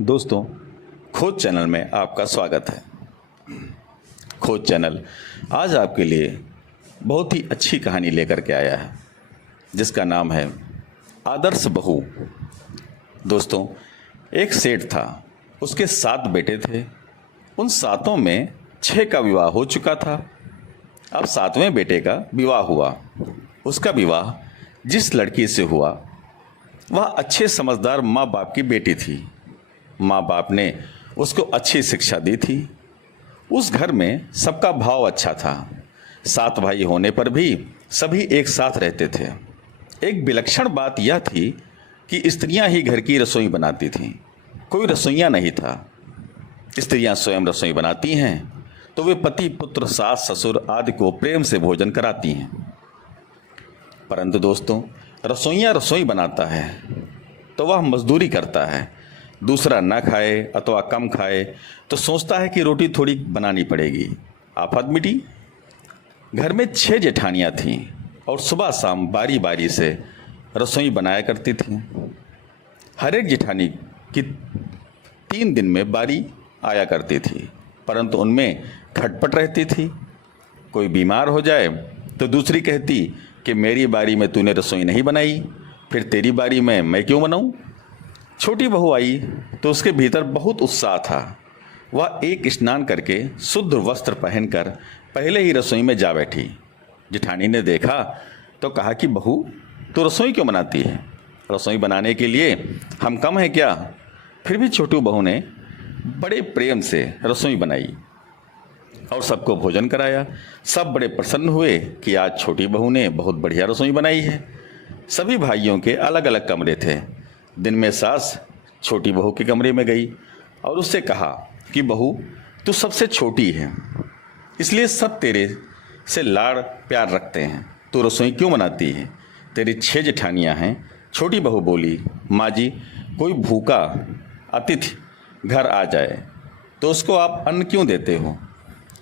दोस्तों, खोज चैनल में आपका स्वागत है। खोज चैनल आज आपके लिए बहुत ही अच्छी कहानी लेकर के आया है जिसका नाम है आदर्श बहू। दोस्तों, एक सेठ था, उसके 7 बेटे थे। उन 7 में 6 का विवाह हो चुका था। अब 7वें बेटे का विवाह हुआ। उसका विवाह जिस लड़की से हुआ वह अच्छे समझदार माँ बाप की बेटी थी। माँ बाप ने उसको अच्छी शिक्षा दी थी। उस घर में सबका भाव अच्छा था। 7 भाई होने पर भी सभी एक साथ रहते थे। एक विलक्षण बात यह थी कि स्त्रियां ही घर की रसोई बनाती थीं, कोई रसोइया नहीं था। स्त्रियां स्वयं रसोई बनाती हैं तो वे पति पुत्र सास ससुर आदि को प्रेम से भोजन कराती हैं। परंतु दोस्तों, रसोइया रसोई बनाता है तो वह मजदूरी करता है। दूसरा न खाए अथवा कम खाए तो सोचता है कि रोटी थोड़ी बनानी पड़ेगी। आफत मिटी। घर में 6 जेठानियाँ थीं और सुबह शाम बारी बारी से रसोई बनाया करती थीं। हर एक जेठानी की 3 दिन में बारी आया करती थी, परंतु उनमें खटपट रहती थी। कोई बीमार हो जाए तो दूसरी कहती कि मेरी बारी में तूने रसोई नहीं बनाई, फिर तेरी बारी में मैं क्यों बनाऊं। छोटी बहू आई तो उसके भीतर बहुत उत्साह था। वह एक स्नान करके शुद्ध वस्त्र पहनकर पहले ही रसोई में जा बैठी। जेठानी ने देखा तो कहा कि बहू, तू रसोई क्यों बनाती है? रसोई बनाने के लिए हम कम हैं क्या? फिर भी छोटी बहू ने बड़े प्रेम से रसोई बनाई और सबको भोजन कराया। सब बड़े प्रसन्न हुए कि आज छोटी बहू ने बहुत बढ़िया रसोई बनाई है। सभी भाइयों के अलग अलग कमरे थे। दिन में सास छोटी बहू के कमरे में गई और उससे कहा कि बहू, तू सबसे छोटी है, इसलिए सब तेरे से लाड़ प्यार रखते हैं। तू रसोई क्यों बनाती है? तेरी 6 जेठानियाँ हैं। छोटी बहू बोली, माँ जी, कोई भूखा अतिथि घर आ जाए तो उसको आप अन्न क्यों देते हो?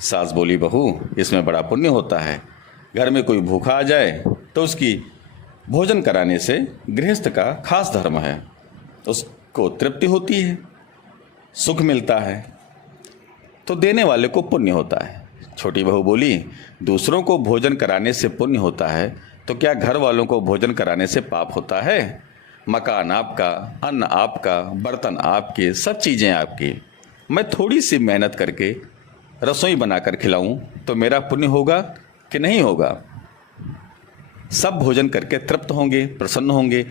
सास बोली, बहू, इसमें बड़ा पुण्य होता है। घर में कोई भूखा आ जाए तो उसकी भोजन कराने से गृहस्थ का खास धर्म है। उसको तृप्ति होती है, सुख मिलता है, तो देने वाले को पुण्य होता है। छोटी बहू बोली, दूसरों को भोजन कराने से पुण्य होता है तो क्या घर वालों को भोजन कराने से पाप होता है? मकान आपका, अन्न आपका, बर्तन आपके, सब चीज़ें आपकी। मैं थोड़ी सी मेहनत करके रसोई बनाकर खिलाऊं तो मेरा पुण्य होगा कि नहीं होगा? सब भोजन करके तृप्त होंगे, प्रसन्न होंगे,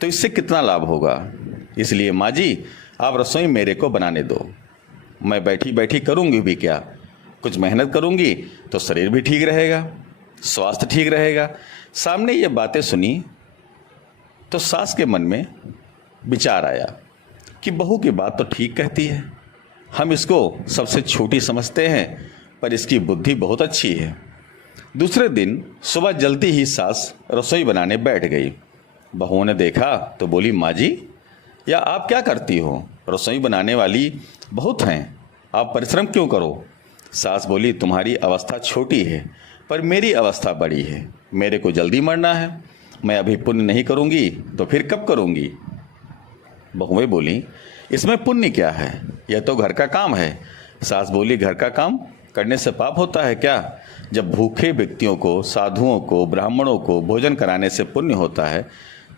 तो इससे कितना लाभ होगा। इसलिए माँ जी, आप रसोई मेरे को बनाने दो। मैं बैठी बैठी करूँगी भी क्या? कुछ मेहनत करूँगी तो शरीर भी ठीक रहेगा, स्वास्थ्य ठीक रहेगा। सामने ये बातें सुनी तो सास के मन में विचार आया कि बहू की बात तो ठीक कहती है। हम इसको सबसे छोटी समझते हैं, पर इसकी बुद्धि बहुत अच्छी है। दूसरे दिन सुबह जल्दी ही सास रसोई बनाने बैठ गई। बहू ने देखा तो बोली, माँ जी, या आप क्या करती हो? रसोई बनाने वाली बहुत हैं, आप परिश्रम क्यों करो? सास बोली, तुम्हारी अवस्था छोटी है पर मेरी अवस्था बड़ी है। मेरे को जल्दी मरना है। मैं अभी पुण्य नहीं करूँगी तो फिर कब करूँगी? बहुएं बोली, इसमें पुण्य क्या है? यह तो घर का काम है। सास बोली, घर का काम करने से पाप होता है क्या? जब भूखे व्यक्तियों को, साधुओं को, ब्राह्मणों को भोजन कराने से पुण्य होता है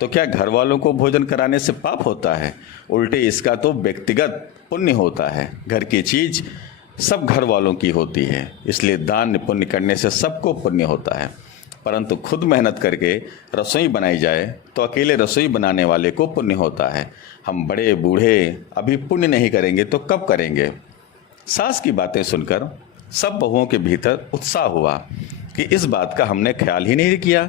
तो क्या घर वालों को भोजन कराने से पाप होता है? उल्टे इसका तो व्यक्तिगत पुण्य होता है। घर की चीज़ सब घर वालों की होती है, इसलिए दान पुण्य करने से सबको पुण्य होता है। परंतु खुद मेहनत करके रसोई बनाई जाए तो अकेले रसोई बनाने वाले को पुण्य होता है। हम बड़े बूढ़े अभी पुण्य नहीं करेंगे तो कब करेंगे? सास की बातें सुनकर सब बहुओं के भीतर उत्साह हुआ कि इस बात का हमने ख्याल ही नहीं किया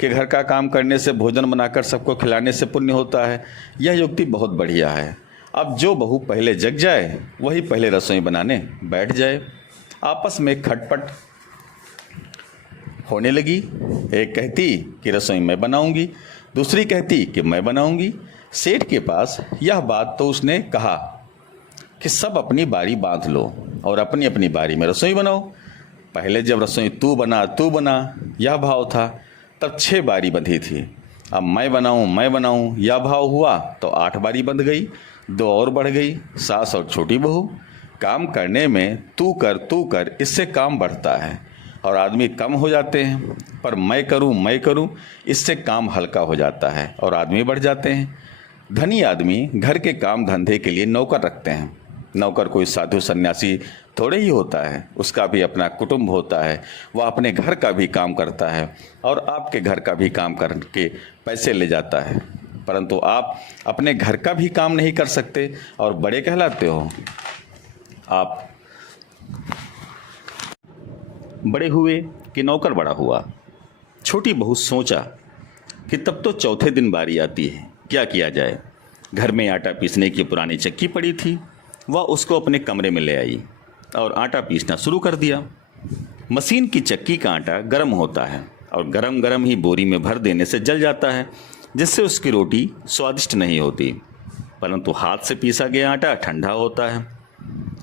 कि घर का काम करने से, भोजन बनाकर सबको खिलाने से पुण्य होता है। यह युक्ति बहुत बढ़िया है। अब जो बहू पहले जग जाए वही पहले रसोई बनाने बैठ जाए। आपस में खटपट होने लगी। एक कहती कि रसोई मैं बनाऊंगी, दूसरी कहती कि मैं बनाऊंगी। सेठ के पास यह बात तो उसने कहा कि सब अपनी बारी बांध लो और अपनी अपनी बारी में रसोई बनाओ। पहले जब रसोई तू बना यह भाव था, तब 6 बारी बंधी थी। अब मैं बनाऊं यह भाव हुआ तो 8 बारी बंध गई, 2 और बढ़ गई। सास और छोटी बहू, काम करने में तू कर इससे काम बढ़ता है और आदमी कम हो जाते हैं, पर मैं करूं इससे काम हल्का हो जाता है और आदमी बढ़ जाते हैं। धनी आदमी घर के काम धंधे के लिए नौकर रखते हैं। नौकर कोई साधु सन्यासी थोड़े ही होता है, उसका भी अपना कुटुंब होता है। वह अपने घर का भी काम करता है और आपके घर का भी काम करके पैसे ले जाता है, परंतु आप अपने घर का भी काम नहीं कर सकते और बड़े कहलाते हो। आप बड़े हुए कि नौकर बड़ा हुआ। छोटी बहू सोचा कि तब तो चौथे दिन बारी आती है, क्या किया जाए। घर में आटा पीसने की पुरानी चक्की पड़ी थी, वह उसको अपने कमरे में ले आई और आटा पीसना शुरू कर दिया। मशीन की चक्की का आटा गर्म होता है और गरम गरम ही बोरी में भर देने से जल जाता है, जिससे उसकी रोटी स्वादिष्ट नहीं होती, परंतु हाथ से पीसा गया आटा ठंडा होता है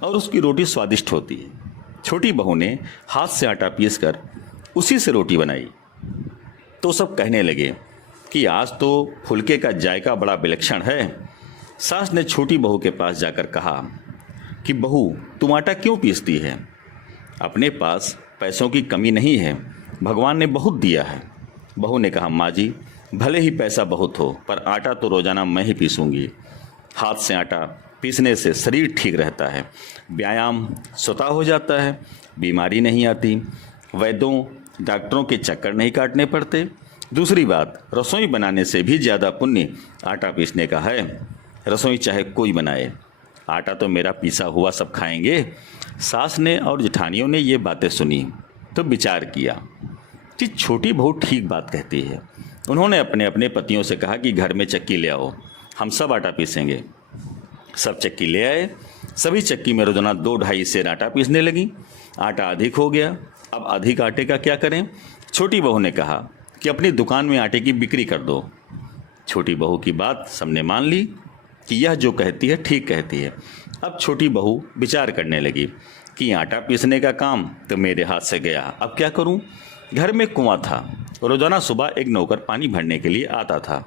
और उसकी रोटी स्वादिष्ट होती है। छोटी बहू ने हाथ से आटा पीसकर उसी से रोटी बनाई तो सब कहने लगे कि आज तो फुलके का जायका बड़ा विलक्षण है। सास ने छोटी बहू के पास जाकर कहा कि बहू, तुम आटा क्यों पीसती है? अपने पास पैसों की कमी नहीं है, भगवान ने बहुत दिया है। बहू ने कहा, माँ जी, भले ही पैसा बहुत हो पर आटा तो रोजाना मैं ही पीसूंगी। हाथ से आटा पीसने से शरीर ठीक रहता है, व्यायाम स्वतः हो जाता है, बीमारी नहीं आती, वैद्यों डॉक्टरों के चक्कर नहीं काटने पड़ते। दूसरी बात, रसोई बनाने से भी ज़्यादा पुण्य आटा पीसने का है। रसोई चाहे कोई बनाए, आटा तो मेरा पीसा हुआ सब खाएंगे। सास ने और जेठानियों ने ये बातें सुनी तो विचार किया कि छोटी बहू ठीक बात कहती है। उन्होंने अपने अपने पतियों से कहा कि घर में चक्की ले आओ, हम सब आटा पीसेंगे। सब चक्की ले आए। सभी चक्की में रोजाना 2-2.5 सेर आटा पीसने लगी। आटा अधिक हो गया, अब अधिक आटे का क्या करें। छोटी बहू ने कहा कि अपनी दुकान में आटे की बिक्री कर दो। छोटी बहू की बात सबने मान ली कि यह जो कहती है ठीक कहती है। अब छोटी बहू विचार करने लगी कि आटा पीसने का काम तो मेरे हाथ से गया, अब क्या करूं। घर में कुआं था, रोजाना सुबह एक नौकर पानी भरने के लिए आता था।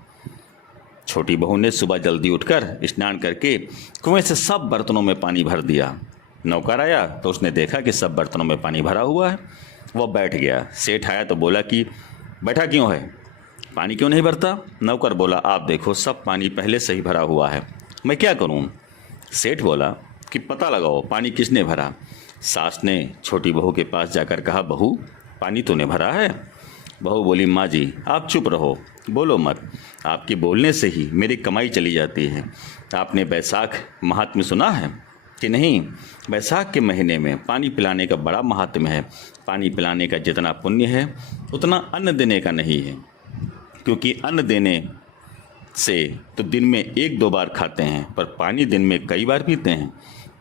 छोटी बहू ने सुबह जल्दी उठकर स्नान करके कुएं से सब बर्तनों में पानी भर दिया। नौकर आया तो उसने देखा कि सब बर्तनों में पानी भरा हुआ है। वह बैठ गया। सेठ आया तो बोला कि बैठा क्यों है, पानी क्यों नहीं भरता। नौकर बोला, आप देखो सब पानी पहले से ही भरा हुआ है, मैं क्या करूं। सेठ बोला कि पता लगाओ पानी किसने भरा। सास ने छोटी बहू के पास जाकर कहा, बहू पानी तूने भरा है। बहू बोली, माँ जी आप चुप रहो, बोलो मत, आपके बोलने से ही मेरी कमाई चली जाती है। आपने बैसाख महात्म्य सुना है कि नहीं। बैसाख के महीने में पानी पिलाने का बड़ा महात्म्य है। पानी पिलाने का जितना पुण्य है उतना अन्न देने का नहीं है, क्योंकि अन्न देने से तो दिन में 1-2 बार खाते हैं, पर पानी दिन में कई बार पीते हैं।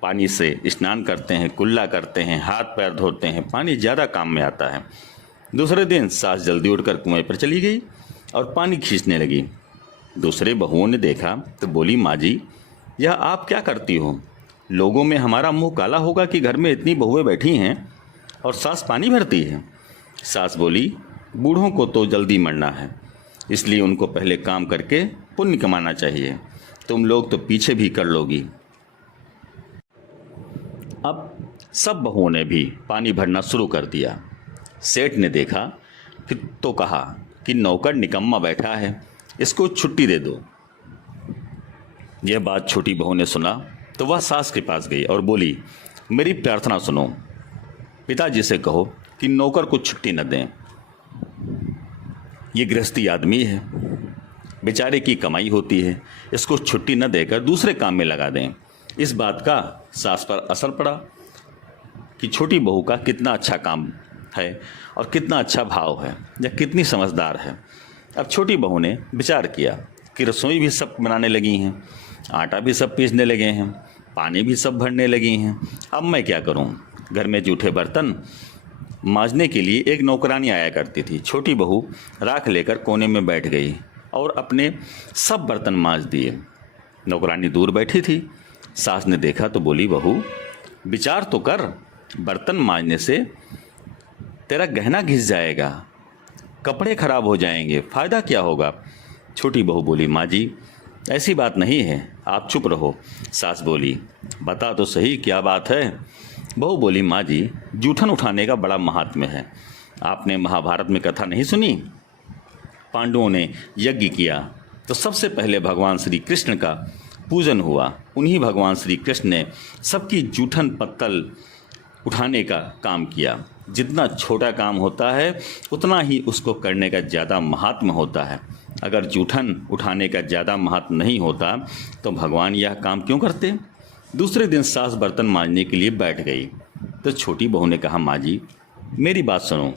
पानी से स्नान करते हैं, कुल्ला करते हैं, हाथ पैर धोते हैं, पानी ज़्यादा काम में आता है। दूसरे दिन सास जल्दी उठकर कुएं पर चली गई और पानी खींचने लगी। दूसरे बहुओं ने देखा तो बोली, माँ जी यह आप क्या करती हो, लोगों में हमारा मुंह काला होगा कि घर में इतनी बहुएं बैठी हैं और सास पानी भरती है। सास बोली, बूढ़ों को तो जल्दी मरना है, इसलिए उनको पहले काम करके पुण्य कमाना चाहिए, तुम लोग तो पीछे भी कर लोगी। अब सब बहुओं ने भी पानी भरना शुरू कर दिया। सेठ ने देखा कि तो कहा कि नौकर निकम्मा बैठा है, इसको छुट्टी दे दो। यह बात छोटी बहू ने सुना तो वह सास के पास गई और बोली, मेरी प्रार्थना सुनो, पिताजी से कहो कि नौकर को छुट्टी न दें। ये गृहस्थी आदमी है, बेचारे की कमाई होती है, इसको छुट्टी न देकर दूसरे काम में लगा दें। इस बात का सास पर असर पड़ा कि छोटी बहू का कितना अच्छा काम है और कितना अच्छा भाव है या कितनी समझदार है। अब छोटी बहू ने विचार किया कि रसोई भी सब बनाने लगी हैं, आटा भी सब पीसने लगे हैं, पानी भी सब भरने लगी हैं, अब मैं क्या करूं। घर में जूठे बर्तन मांजने के लिए एक नौकरानी आया करती थी। छोटी बहू राख लेकर कोने में बैठ गई और अपने सब बर्तन मांज दिए। नौकरानी दूर बैठी थी। सास ने देखा तो बोली, बहू विचार तो कर, बर्तन मांजने से तेरा गहना घिस जाएगा, कपड़े खराब हो जाएंगे, फ़ायदा क्या होगा। छोटी बहू बोली, माँ जी ऐसी बात नहीं है, आप चुप रहो। सास बोली, बता तो सही क्या बात है। बहू बोली, माँ जी जूठन उठाने का बड़ा महात्म्य है। आपने महाभारत में कथा नहीं सुनी? पांडवों ने यज्ञ किया तो सबसे पहले भगवान श्री कृष्ण का पूजन हुआ। उन्हीं भगवान श्री कृष्ण ने सबकी जूठन पत्तल उठाने का काम किया। जितना छोटा काम होता है उतना ही उसको करने का ज़्यादा महात्म होता है। अगर जूठन उठाने का ज़्यादा महात्म नहीं होता तो भगवान यह काम क्यों करते। दूसरे दिन सास बर्तन मांजने के लिए बैठ गई तो छोटी बहू ने कहा, माँ जी मेरी बात सुनो,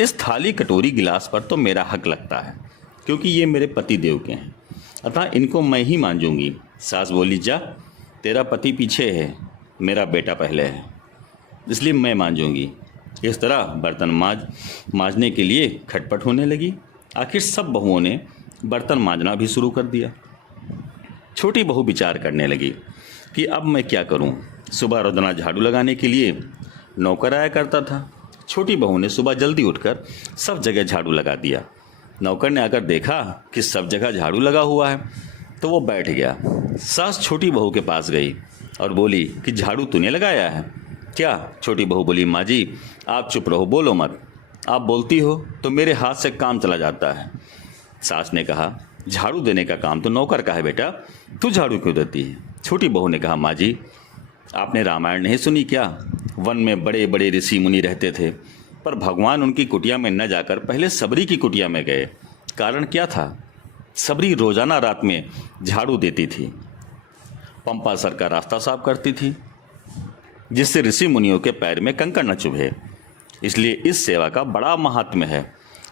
इस थाली कटोरी गिलास पर तो मेरा हक लगता है क्योंकि ये मेरे पति देव के हैं, अतः इनको मैं ही मांजूंगी। सास बोली, जा तेरा पति पीछे है, मेरा बेटा पहले है, इसलिए मैं मांजूंगी। इस तरह बर्तन मांजने के लिए खटपट होने लगी। आखिर सब बहुओं ने बर्तन मांजना भी शुरू कर दिया। छोटी बहू विचार करने लगी कि अब मैं क्या करूं। सुबह रोजाना झाड़ू लगाने के लिए नौकर आया करता था। छोटी बहू ने सुबह जल्दी उठकर सब जगह झाड़ू लगा दिया। नौकर ने आकर देखा कि सब जगह झाड़ू लगा हुआ है तो वो बैठ गया। सास छोटी बहू के पास गई और बोली कि झाड़ू तूने लगाया है क्या? छोटी बहू बोली, माँ जी आप चुप रहो, बोलो मत, आप बोलती हो तो मेरे हाथ से काम चला जाता है। सास ने कहा, झाड़ू देने का काम तो नौकर का है बेटा, तू झाड़ू क्यों देती है? छोटी बहू ने कहा, माँ जी आपने रामायण नहीं सुनी क्या? वन में बड़े बड़े ऋषि मुनि रहते थे, पर भगवान उनकी कुटिया में न जाकर पहले सबरी की कुटिया में गए। कारण क्या था? सबरी रोजाना रात में झाड़ू देती थी, पंपा सर का रास्ता साफ करती थी, जिससे ऋषि मुनियों के पैर में कंकड़ न चुभे। इसलिए इस सेवा का बड़ा महात्म्य है।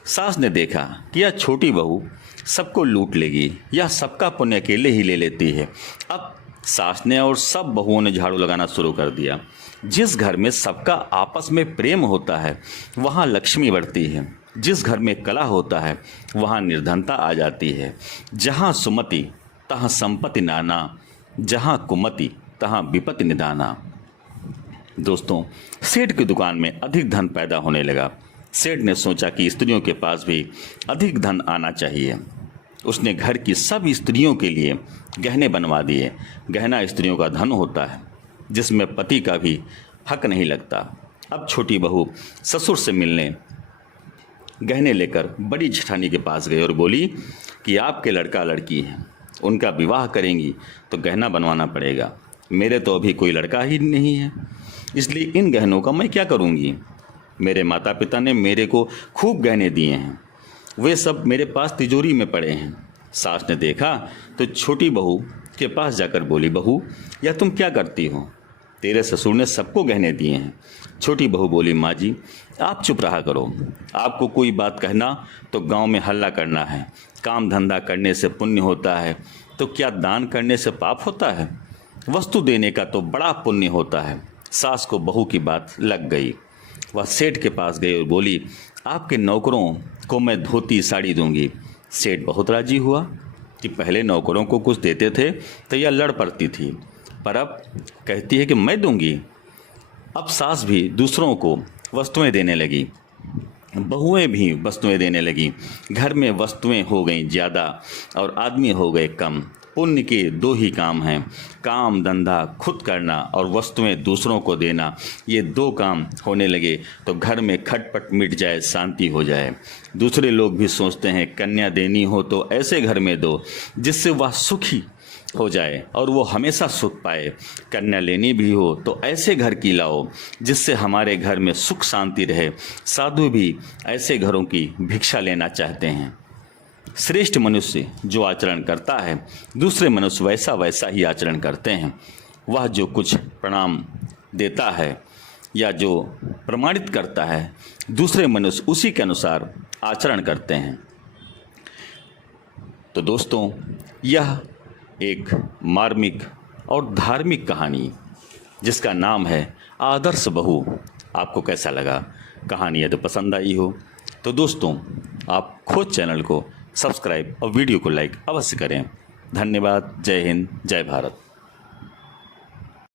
सास ने देखा कि यह छोटी बहू सबको लूट लेगी, यह सबका पुण्य अकेले ही ले लेती है। अब सास ने और सब बहुओं ने झाड़ू लगाना शुरू कर दिया। जिस घर में सबका आपस में प्रेम होता है वहाँ लक्ष्मी बढ़ती है। जिस घर में कला होता है वहाँ निर्धनता आ जाती है। जहाँ सुमति तहाँ संपत्ति नाना, जहाँ कुमति तहाँ विपत्ति निदाना। दोस्तों, सेठ की दुकान में अधिक धन पैदा होने लगा। सेठ ने सोचा कि स्त्रियों के पास भी अधिक धन आना चाहिए। उसने घर की सब स्त्रियों के लिए गहने बनवा दिए। गहना स्त्रियों का धन होता है जिसमें पति का भी हक नहीं लगता। अब छोटी बहू ससुर से मिलने गहने लेकर बड़ी जेठानी के पास गई और बोली कि आपके लड़का लड़की हैं, उनका विवाह करेंगी तो गहना बनवाना पड़ेगा। मेरे तो अभी कोई लड़का ही नहीं है, इसलिए इन गहनों का मैं क्या करूँगी। मेरे माता पिता ने मेरे को खूब गहने दिए हैं, वे सब मेरे पास तिजोरी में पड़े हैं। सास ने देखा तो छोटी बहू के पास जाकर बोली, बहू यह तुम क्या करती हो? तेरे ससुर ने सबको गहने दिए हैं। छोटी बहू बोली, माँ जी आप चुप रहा करो, आपको कोई बात कहना तो गांव में हल्ला करना है। काम धंधा करने से पुण्य होता है तो क्या दान करने से पाप होता है? वस्तु देने का तो बड़ा पुण्य होता है। सास को बहू की बात लग गई। वह सेठ के पास गई और बोली, आपके नौकरों को मैं धोती साड़ी दूंगी। सेठ बहुत राजी हुआ कि पहले नौकरों को कुछ देते थे तो यह लड़ पड़ती थी, पर अब कहती है कि मैं दूंगी। अब सास भी दूसरों को वस्तुएं देने लगी, बहुएं भी वस्तुएं देने लगी। घर में वस्तुएं हो गई ज़्यादा और आदमी हो गए कम। पुण्य के दो ही काम हैं, काम धंधा खुद करना और वस्तुएं दूसरों को देना। ये दो काम होने लगे तो घर में खटपट मिट जाए, शांति हो जाए। दूसरे लोग भी सोचते हैं कन्या देनी हो तो ऐसे घर में दो जिससे वह सुखी हो जाए और वो हमेशा सुख पाए। कन्या लेनी भी हो तो ऐसे घर की लाओ जिससे हमारे घर में सुख शांति रहे। साधु भी ऐसे घरों की भिक्षा लेना चाहते हैं। श्रेष्ठ मनुष्य जो आचरण करता है दूसरे मनुष्य वैसा वैसा ही आचरण करते हैं। वह जो कुछ प्रणाम देता है या जो प्रमाणित करता है दूसरे मनुष्य उसी के अनुसार आचरण करते हैं। तो दोस्तों, यह एक मार्मिक और धार्मिक कहानी जिसका नाम है आदर्श बहू आपको कैसा लगा? कहानी यदि पसंद आई हो तो दोस्तों आप खोज चैनल को सब्सक्राइब और वीडियो को लाइक अवश्य करें। धन्यवाद। जय हिंद, जय भारत।